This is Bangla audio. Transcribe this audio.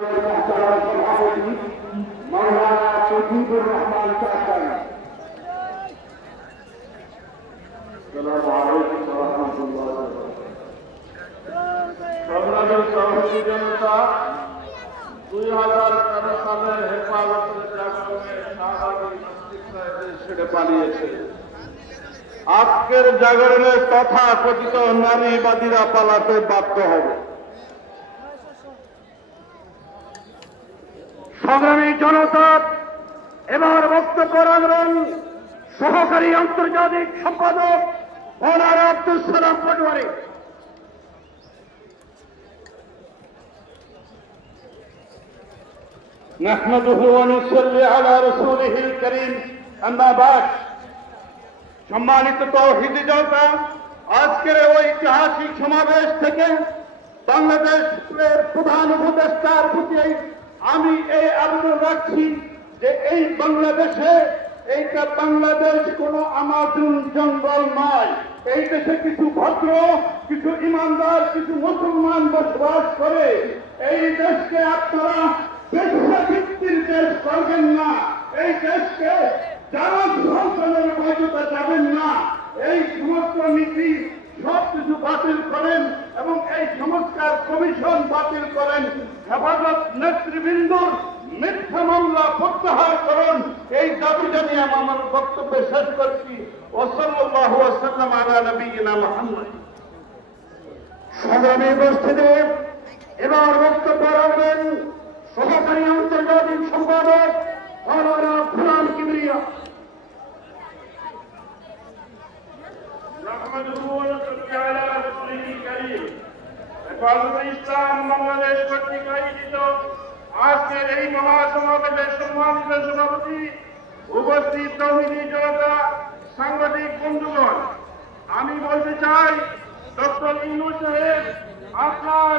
সভাপতি মাওলানা শফিকুর রহমান চাচান। আসসালামু আলাইকুম ওয়া রাহমাতুল্লাহি ওয়া বারাকাতুহু। সম্মানিত সভাপতি জনতা, 2013 সালের হেফাজতের জাগরণে শাহবাগী মসজিদ সাহেবের ছেড়ে পালিয়েছে। আজকের জাগরণে তথাকথিত নারীবাদীরা পালাতে বাধ্য হবে। সংগ্রামী জনতা, এবার বক্তব্য রাখবেন সহকারী আন্তর্জাতিক সম্পাদক মওলানা আব্দুল সালাম পাটোয়ারি। নাহমাদুহু ওয়া নুসাল্লি আলা রাসূলিহিল কারীম, আম্মা বা'দ। সম্মানিত তাওহীদি জনতা, আজকের ঐতিহাসিক সমাবেশ থেকে বাংলাদেশের প্রধান উপদেষ্টার প্রতি আমি এই আবেদন রাখছি যে এই বাংলাদেশে এইটা বাংলাদেশ কোন আমাজন জঙ্গল নয়। এই দেশে কিছু ভদ্র, কিছু ইমানদার, কিছু মুসলমান বসবাস করে। এই দেশকে আপনারা পেশাভিত্তির দেশ করবেন না। এই দেশকে যারা সন্তানের বাধ্যতা যাবেন না। এই সমস্ত নীতি সবকিছু বাতিল করেন এবং এই সংস্কার কমিশন বাতিল করেন। হেফাজত নেতৃবৃন্দর মিথ্যা মামলা প্রত্যাহার করুন। এই দাবি জানিয়ে আমি আমার বক্তব্য শেষ করছি। ওয়াসাল্লাল্লাহু ওয়াসাল্লাম আলা নবিয়িনা মুহাম্মদ। সংগ্রামী উপস্থিতি, এবার বক্তব্য রাখবেন সহকারী আন্তর্জাতিক সম্পাদক মওলানা ফুলান কিবরিয়া। হেফাজতে ইসলাম বাংলাদেশ কর্তৃক আয়োজিত আজকের এই মহাসমাবেশের সম্মানিত সভাপতি, উপস্থিত তাওহীদি জনতা, সাংবাদিক বন্ধুগণ, আমি বলতে চাই ডক্টর ইউনূস সাহেব আপনার